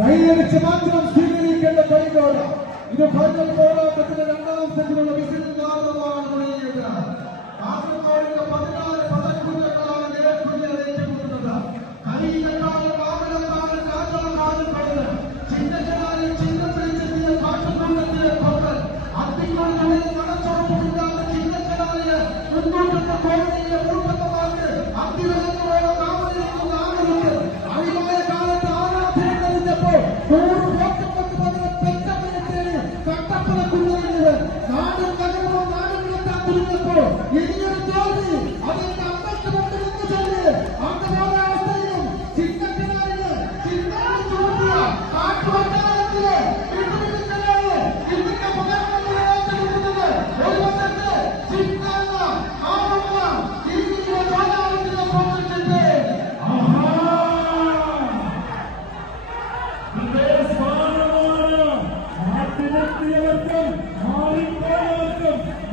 കൈയടിച്ച് മാത്രം സ്വീകരിക്കേണ്ട കൈകോട. ഇത് ഫൈനൽ പോരാട്ടത്തിന്റെ രണ്ടാം സെറ്റിലുള്ള വിസിലുകാരനാണ് കാസർഗോഡിന്റെ 16 പദക്കുതിരകളാണ് ഏറ്റുകൊടുക്കുന്നത്. കരിയിലക്കാരൻ വാമനക്കാരൻ രാജാക്കാരൻ പടന്ന് ചിഹ്നക്കാരൻ ചിഹ്നം പിടിച്ചെത്തിയ കാട്ടുകൊണ്ടത്തിലെ പവൻ അത്തിക്കൊണ്ടുള്ളിൽ നടച്ചോർപ്പില്ലാതെ ചിഹ്നക്കാരന് മുന്നോട്ടുള്ള കോടതിയെ മൂർഖമാർക്ക് അത്തിവെള്ളത്തോടെ കാവലിരിക്കുന്ന ആളുകൾക്ക് അഴിവായ കാലത്ത് ആരാധന കഴിഞ്ഞപ്പോൾ 100 പെറ്റമിനിറ്റിന് കട്ടപ്പന കുഞ്ഞിരുന്നത് നാടും നഗരവും നാടുകളെത്താൻ തിരിഞ്ഞപ്പോൾ ഇനിയൊരു തോൽവി അതിന്റെ അമ്മയ്ക്ക് മുമ്പിൽ നിന്ന് ചൊല്ലി അതുപോലെ അവസ്ഥയിലും ചിഹ്നത്തിനാരിന് ചിഹ്നം ചൂണ്ടിയ കാട്ടുവട്ടാരത്തിലെ വിട്ടുപിടിക്കലാണ് ഇതിന്റെ പകർന്നത് ഒരു വശത്ത് ചിഹ്ന ആവുന്ന രീതിയിലെ ചോദാനത്തിലെ പോയിട്ടുണ്ട്.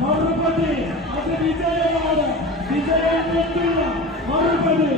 മറുപടി അത് വിജയമാണ്. വിജയത്തിനുള്ള മറുപടി